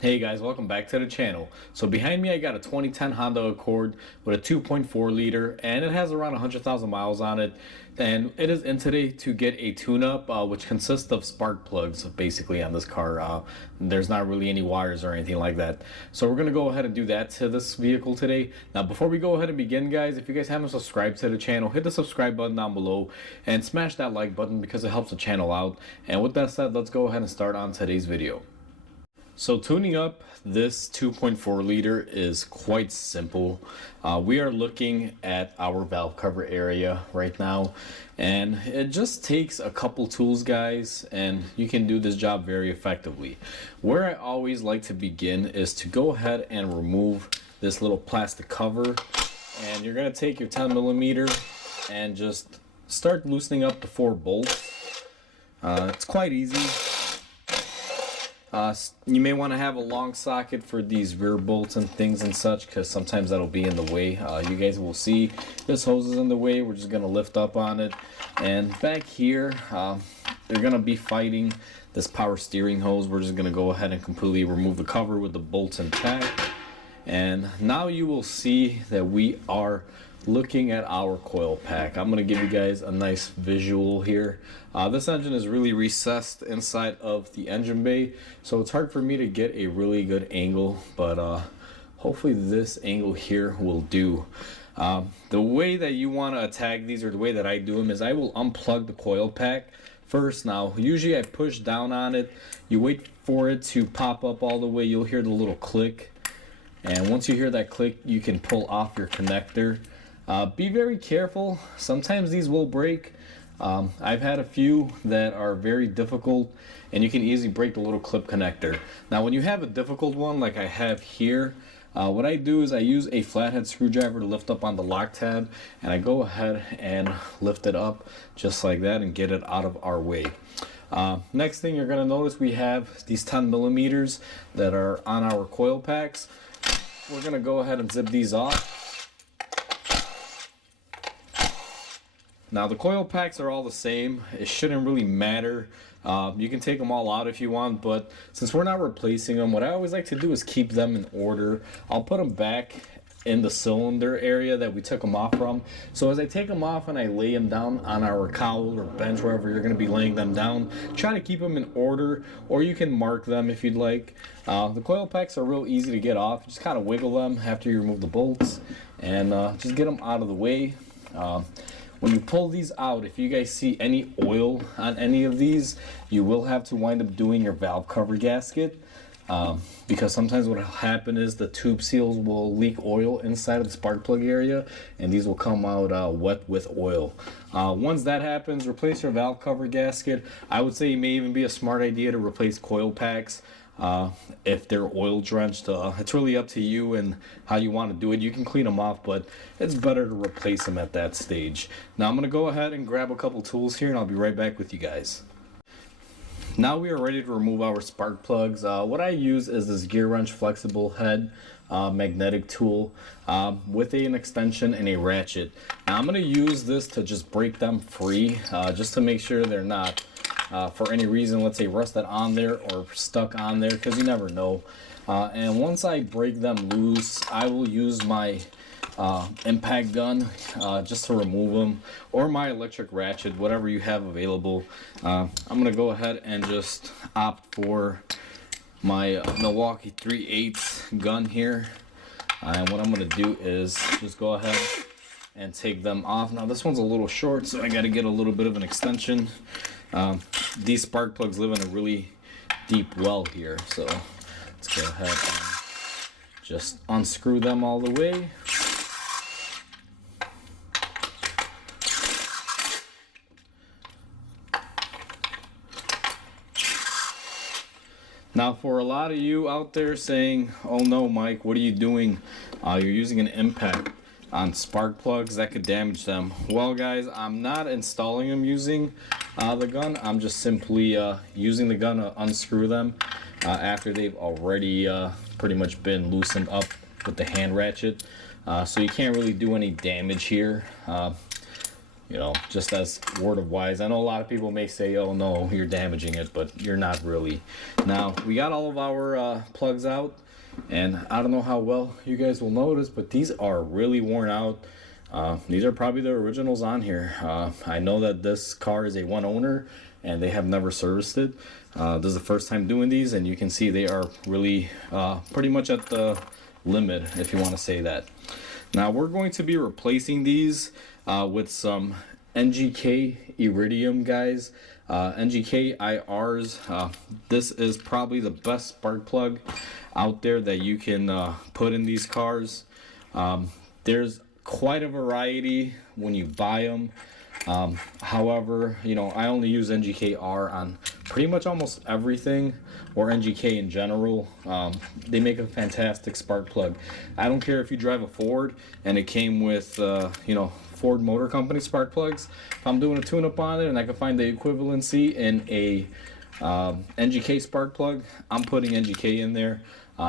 Hey guys, welcome back to the channel. So behind me I got a 2010 Honda Accord with a 2.4 liter and it has around 100,000 miles on it, and it is in today to get a tune-up which consists of spark plugs basically on this car. There's not really any wires or anything like that. So we're gonna go ahead and do that to this vehicle today. Now before we go ahead and begin, guys, if you guys haven't subscribed to the channel, hit the subscribe button down below and smash that like button because it helps the channel out. And with that said, let's go ahead and start on today's video. So tuning up this 2.4 liter is quite simple. We are looking at our valve cover area right now, and it just takes a couple tools, guys, and you can do this job very effectively. Where I always like to begin is to go ahead and remove this little plastic cover, and you're going to take your 10 millimeter and just start loosening up the 4 bolts. It's quite easy. You may want to have a long socket for these rear bolts and things and such, because sometimes that'll be in the way. You guys will see this hose is in the way. We're just going to lift up on it. And back here, they're going to be fighting this power steering hose. We're just going to go ahead and completely remove the cover with the bolts intact. And now you will see that we are looking at our coil pack. I'm going to give you guys a nice visual here. This engine is really recessed inside of the engine bay, so it's hard for me to get a really good angle, but hopefully this angle here will do. The way that you want to attack these, or the way that I do them, is I will unplug the coil pack first. Now usually I push down on it, you wait for it to pop up all the way, you'll hear the little click, and once you hear that click you can pull off your connector. Be very careful, sometimes these will break. I've had a few that are very difficult, and you can easily break the little clip connector. Now when you have a difficult one like I have here, what I do is I use a flathead screwdriver to lift up on the lock tab, and I go ahead and lift it up just like that and get it out of our way. Next thing you're going to notice, we have these 10 millimeters that are on our coil packs. We're going to go ahead and zip these off. Now the coil packs are all the same. It shouldn't really matter. You can take them all out if you want, but since we're not replacing them, what I always like to do is keep them in order. I'll put them back in the cylinder area that we took them off from. So as I take them off and I lay them down on our cowl or bench, wherever you're going to be laying them down, try to keep them in order, or you can mark them if you'd like. The coil packs are real easy to get off. Just kind of wiggle them after you remove the bolts and just get them out of the way. When you pull these out, if you guys see any oil on any of these, you will have to wind up doing your valve cover gasket, because sometimes what will happen is the tube seals will leak oil inside of the spark plug area, and these will come out wet with oil. Once that happens, replace your valve cover gasket. I would say it may even be a smart idea to replace coil packs if they're oil drenched. It's really up to you and how you want to do it. You can clean them off, but it's better to replace them at that stage. Now I'm going to go ahead and grab a couple tools here, and I'll be right back with you guys. Now we are ready to remove our spark plugs. What I use is this gear wrench flexible head magnetic tool with an extension and a ratchet. Now I'm going to use this to just break them free, just to make sure they're not for any reason, let's say, rusted on there or stuck on there, because you never know. And once I break them loose, I will use my impact gun just to remove them, or my electric ratchet, whatever you have available. I'm gonna go ahead and just opt for my Milwaukee 3/8 gun here, and what I'm gonna do is just go ahead and take them off. Now this one's a little short, so I got to get a little bit of an extension. These spark plugs live in a really deep well here, so let's go ahead and just unscrew them all the way. Now for a lot of you out there saying, oh no Mike, what are you doing? You're using an impact on spark plugs that could damage them. Well guys, I'm not installing them using the gun. I'm just simply using the gun to unscrew them after they've already pretty much been loosened up with the hand ratchet. So you can't really do any damage here. you know, just as word of wise. I know a lot of people may say, oh no, you're damaging it, but you're not really. Now, we got all of our plugs out, and I don't know how well you guys will notice, but these are really worn out. These are probably the originals on here. I know that this car is a one owner, and they have never serviced it. This is the first time doing these, and you can see they are really pretty much at the limit, if you want to say that. Now we're going to be replacing these with some NGK Iridium, guys. NGK IRs. This is probably the best spark plug out there that you can put in these cars. There's quite a variety when you buy them. However, you know, I only use NGK-R on pretty much almost everything, or NGK in general. They make a fantastic spark plug. I don't care if you drive a Ford and it came with, you know, Ford Motor Company spark plugs. If I'm doing a tune-up on it and I can find the equivalency in a NGK spark plug, I'm putting NGK in there.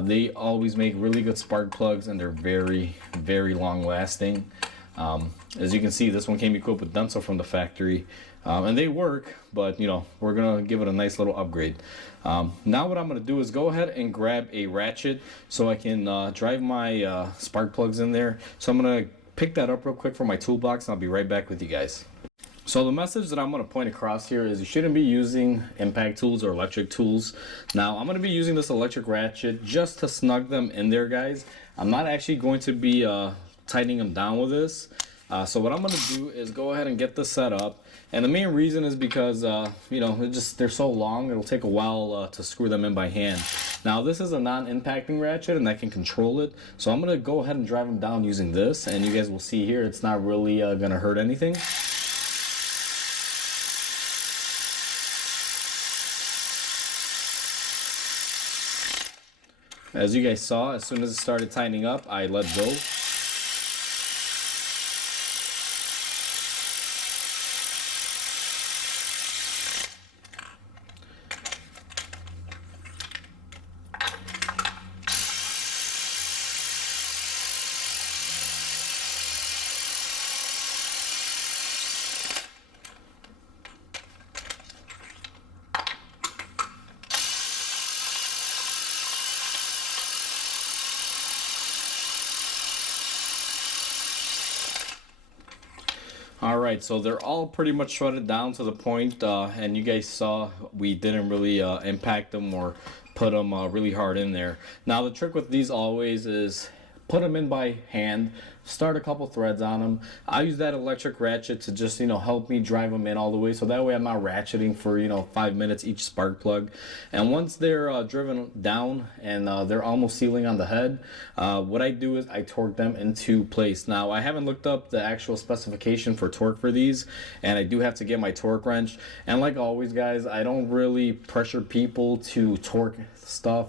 They always make really good spark plugs, and they're very, very long lasting. As you can see, this one came equipped with Denso from the factory, and they work, but you know, we're gonna give it a nice little upgrade. Now what I'm gonna do is go ahead and grab a ratchet so I can drive my spark plugs in there. So I'm gonna pick that up real quick from my toolbox, and I'll be right back with you guys. So the message that I'm going to point across here is you shouldn't be using impact tools or electric tools. Now I'm going to be using this electric ratchet just to snug them in there, guys. I'm not actually going to be tightening them down with this. So what I'm going to do is go ahead and get this set up. And the main reason is because, you know, they're so long, it'll take a while to screw them in by hand. Now this is a non-impacting ratchet, and I can control it. So I'm going to go ahead and drive them down using this. And you guys will see here, it's not really going to hurt anything. As you guys saw, as soon as it started tightening up, I let go. Alright, so they're all pretty much shredded down to the point, and you guys saw we didn't really impact them or put them really hard in there. Now the trick with these always is put them in by hand, start a couple threads on them. I use that electric ratchet to just, you know, help me drive them in all the way, so that way I'm not ratcheting for, you know, 5 minutes each spark plug. And once they're driven down and they're almost sealing on the head, what I do is I torque them into place. Now I haven't looked up the actual specification for torque for these, and I do have to get my torque wrench. And like always, guys, I don't really pressure people to torque stuff.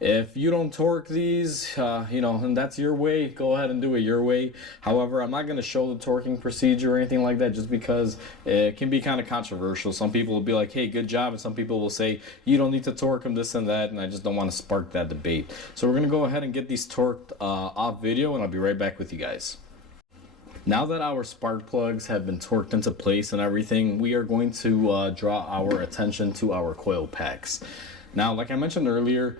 If you don't torque these, you know, and that's your way, go ahead and do it your way. However, I'm not going to show the torquing procedure or anything like that, just because it can be kind of controversial. Some people will be like, hey, good job, and some people will say you don't need to torque them, this and that, and I just don't want to spark that debate. So we're going to go ahead and get these torqued off video, and I'll be right back with you guys. Now that our spark plugs have been torqued into place and everything, we are going to draw our attention to our coil packs. Now, like I mentioned earlier,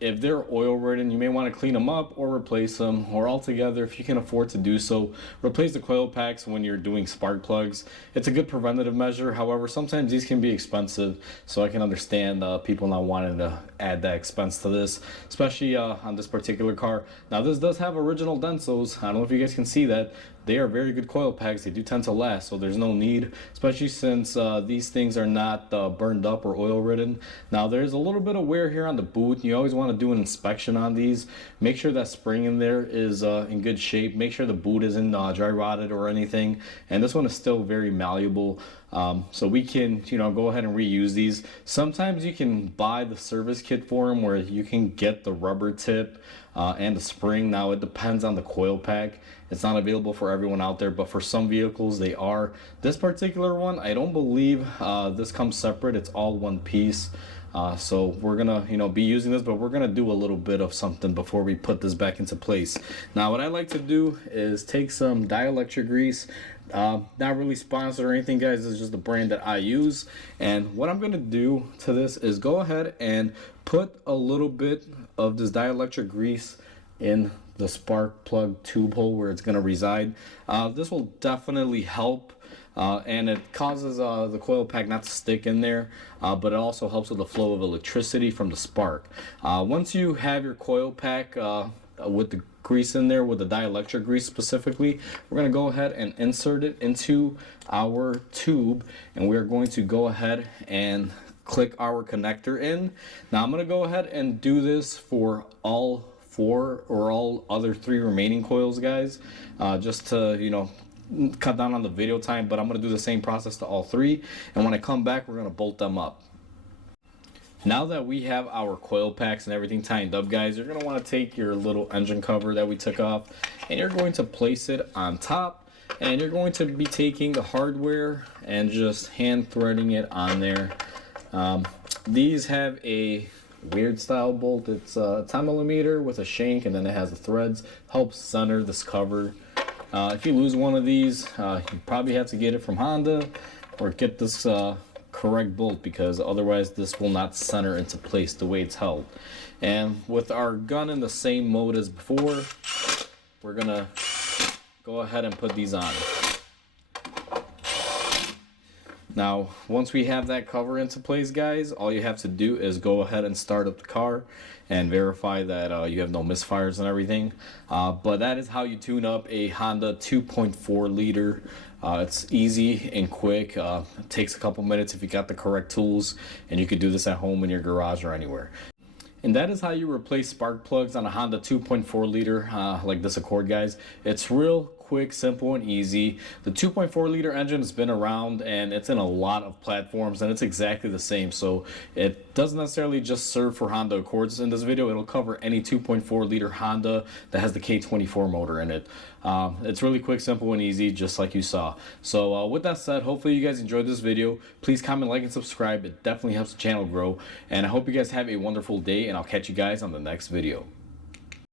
if they're oil ridden, you may want to clean them up or replace them, or altogether, if you can afford to do so, replace the coil packs when you're doing spark plugs. It's a good preventative measure. However, sometimes these can be expensive, so I can understand people not wanting to add that expense to this, especially on this particular car. Now, this does have original Densos. I don't know if you guys can see that. They are very good coil packs. They do tend to last, so there's no need, especially since these things are not burned up or oil ridden. Now, there's a little bit of wear here on the boot. You always want to do an inspection on these. Make sure that spring in there is in good shape. Make sure the boot isn't dry rotted or anything. And this one is still very malleable. So we can, you know, go ahead and reuse these. Sometimes you can buy the service kit for them where you can get the rubber tip and the spring. Now it depends on the coil pack. It's not available for everyone out there, but for some vehicles they are. This particular one, I don't believe this comes separate. It's all one piece. So we're gonna, you know, be using this, but we're gonna do a little bit of something before we put this back into place. Now what I like to do is take some dielectric grease, Not really sponsored or anything, guys. It's just the brand that I use. And what I'm going to do to this is go ahead and put a little bit of this dielectric grease in the spark plug tube hole where it's going to reside. This will definitely help. And it causes the coil pack not to stick in there, but it also helps with the flow of electricity from the spark. Once you have your coil pack with the grease in there, with the dielectric grease specifically, we're going to go ahead and insert it into our tube, and we're going to go ahead and click our connector in. Now I'm going to go ahead and do this for all 4 or all other 3 remaining coils, guys, just to, you know, cut down on the video time, but I'm going to do the same process to all 3, and when I come back we're going to bolt them up. Now that we have our coil packs and everything tightened up, guys, you're going to want to take your little engine cover that we took off, and you're going to place it on top, and you're going to be taking the hardware and just hand threading it on there. These have a weird style bolt. It's 10mm with a shank, and then it has the threads. Helps center this cover. If you lose one of these, you probably have to get it from Honda or get this correct bolt, because otherwise this will not center into place the way it's held. And with our gun in the same mode as before, we're gonna go ahead and put these on. Now once we have that cover into place, guys, all you have to do is go ahead and start up the car and verify that you have no misfires and everything. But that is how you tune up a Honda 2.4 liter. It's easy and quick. It takes a couple minutes if you got the correct tools, and you could do this at home, in your garage, or anywhere. And that is how you replace spark plugs on a Honda 2.4 liter like this Accord, guys. It's real quick, simple, and easy. The 2.4 liter engine has been around, and it's in a lot of platforms, and it's exactly the same. So it doesn't necessarily just serve for Honda Accords. In this video, it'll cover any 2.4 liter Honda that has the K24 motor in it. It's really quick, simple, and easy, just like you saw. So with that said, hopefully you guys enjoyed this video. Please comment, like, and subscribe. It definitely helps the channel grow. And I hope you guys have a wonderful day, and I'll catch you guys on the next video.